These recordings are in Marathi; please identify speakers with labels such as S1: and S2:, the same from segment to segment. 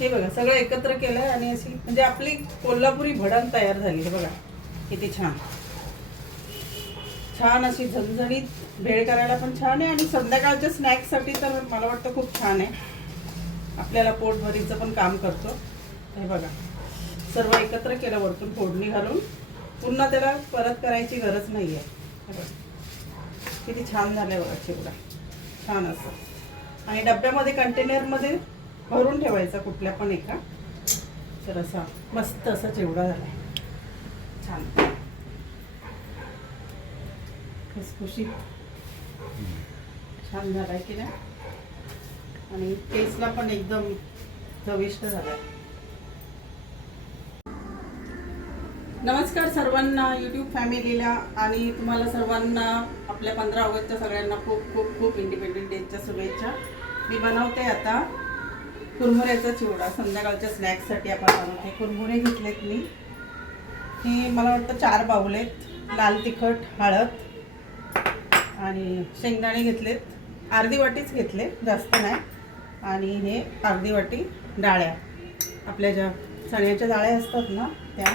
S1: हे बघा सगळं एकत्र केलंय आणि अशी म्हणजे आपली कोल्हापुरी भडण तयार झाली हे बघा किती छान. छान अशी झणझणीत भेळ करायला पण छान आहे आणि संध्याकाळच्या स्नॅक्ससाठी तर मला वाटतं खूप छान आहे. आपल्याला पोटभरीचं पण काम करतो. हे बघा सर्व एकत्र केलं वरतून फोडणी घालून. पुन्हा त्याला परत करायची गरज नाही आहे किती छान झालं बघा चिवडा. छान असं. आणि डब्यामध्ये कंटेनरमध्ये भरून ठेवायचा कुठल्या पण एका. तर असा मस्त असा चिवडा झाला छान. खुसखुशीत. छान झालाय की नाही? आणि टेस्टला पण एकदम चविष्ट झालाय. नमस्कार सर्वांना यूट्यूब फॅमिलीला आणि तुम्हाला सर्वांना आपल्या पंधरा ऑगस्टच्या सगळ्यांना खूप खूप खूप इंडिपेंडेंट डेच्या शुभेच्छा. मी बनवते आता कुरमुऱ्याचा चिवडा. संध्याकाळच्या स्नॅक्ससाठी आपण बनवते कुरमुरे घेतलेत मी. ही मला वाटतं चार बाऊल आहेत. लाल तिखट हळद आणि शेंगदाणे घेतलेत. अर्धी वाटीच घेतले जास्त नाही. आणि हे अर्धी वाटी डाळ्या. आपल्या ज्या चण्याच्या डाळ्या असतात ना त्या.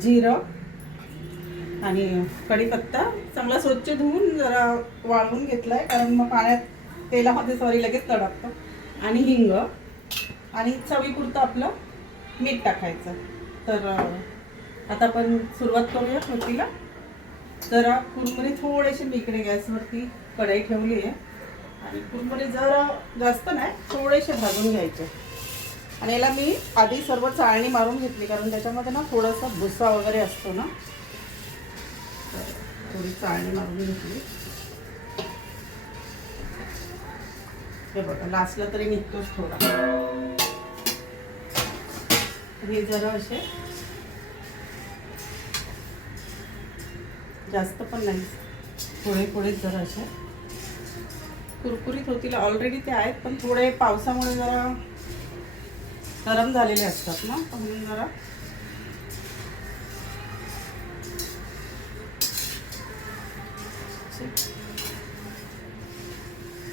S1: जिरं आणि कढीपत्ता. चांगला स्वच्छ धुवून जरा वाळवून आहे कारण मग पाण्यात तेलामध्ये सॉरी लगेच तडकतं आणि हिंग. आणि चवीपुरतं आपलं मीठ टाकायचं. तर आता आपण सुरुवात करूया कृतीला. जरा कुरमुरे थोडेसे मी इकडे गॅसवरती कढई ठेवली आहे. आणि कुरमुरे जरा जास्त नाही थोडेसे भाजून घ्यायचे. आणि याला मी आधी सर्व चाळणी मारून घेतली कारण त्याच्यामध्ये ना थोडासा भुसा वगैरे असतो ना. तर थोडी चाळणी मारून घेतली. हे बघा लास्टला तरी निघतोच थोडा. हे जरा असे जास्त पण नाही. थोडे थोडे जरा असे. कुरकुरीत होतील. ऑलरेडी ते आहेत पण थोडे पावसामुळे जरा गरम झालेले असतात ना म्हणून जरा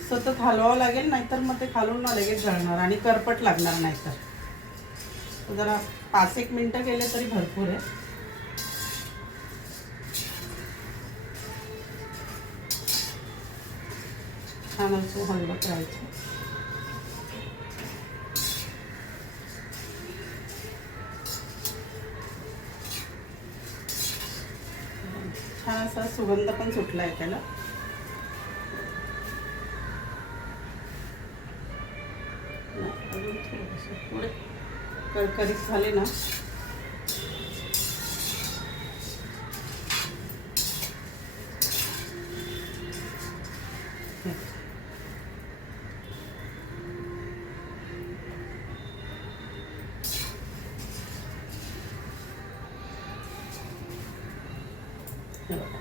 S1: सतत हलवावं लागेल नाहीतर मग ते खालून ना लगेच जळणार आणि करपट लागणार नाहीतर. तर जरा पाच एक मिनटं केले तरी भरपूर आहे. छान असं हलवत राहायचं छान असा सुगंध पण सुटला आहे त्याला. थोडंसं थोडे कडकडीत झाले ना.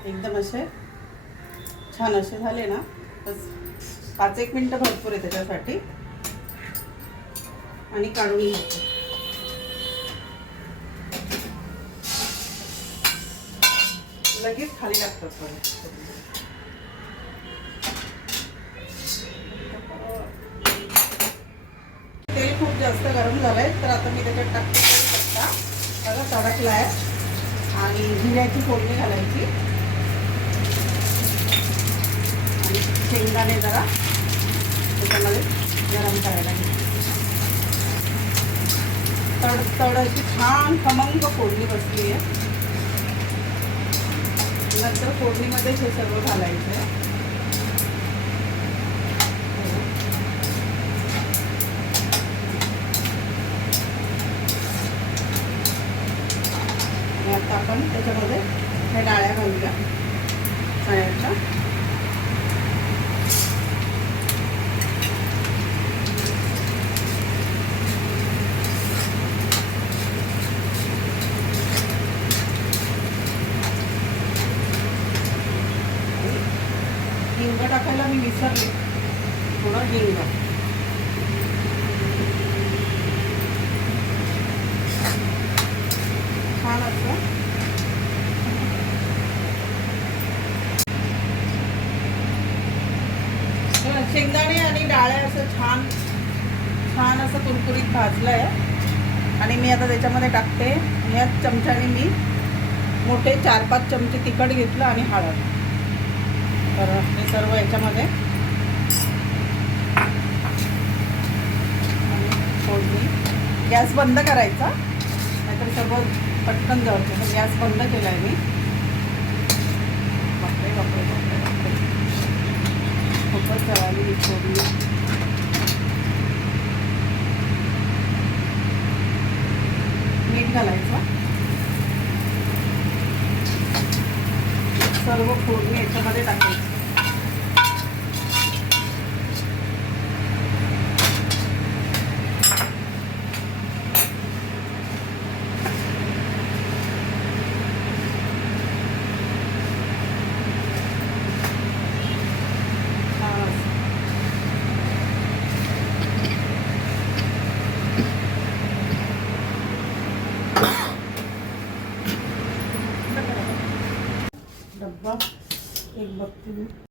S1: एकदम असे छान असे झाले ना. बस पाच एक मिनटं भरपूर आहे त्याच्यासाठी. आणि काढून घ्यायचे. लगेच खाली लागतात पण तेल खूप जास्त गरम झालंय तर आता मी त्याच्यात टाकते पत्ता. बघा तडकला आहे आणि जिऱ्याची फोडणी घालायची. आणि शेंगदाणे जरा त्याच्यामध्ये गरम करायला घ्यायचे. तड तड अशी छान खमंग फोडणी बसली आहे. नंतर फोडणीमध्येच हे सर्व घालायचं आहे आता आपण त्याच्यामध्ये ह्या डाळ्या घालूया. चण्याच्या हिंग टाकायला मी विसरले. थोडं हिंग छान असं. शेंगदाणे आणि डाळ्या असं छान छान असं कुरकुरीत भाजलं आहे आणि मी आता त्याच्यामध्ये टाकते. ह्या चमच्याने मी मोठे चार पाच चमचे तिखट घेतलं आणि हळद. तर हे सर्व याच्यामध्ये. फोडणी. गॅस बंद करायचा. नाहीतर सर्व पटकन जळते. तर गॅस बंद केला आहे मी. बापरे बापरे बापरे बापरे. खूपच जळाली ही फोडणी. मीठ घालायचं. सर्व फोडणी याच्यामध्ये टाकायची Mm-hmm.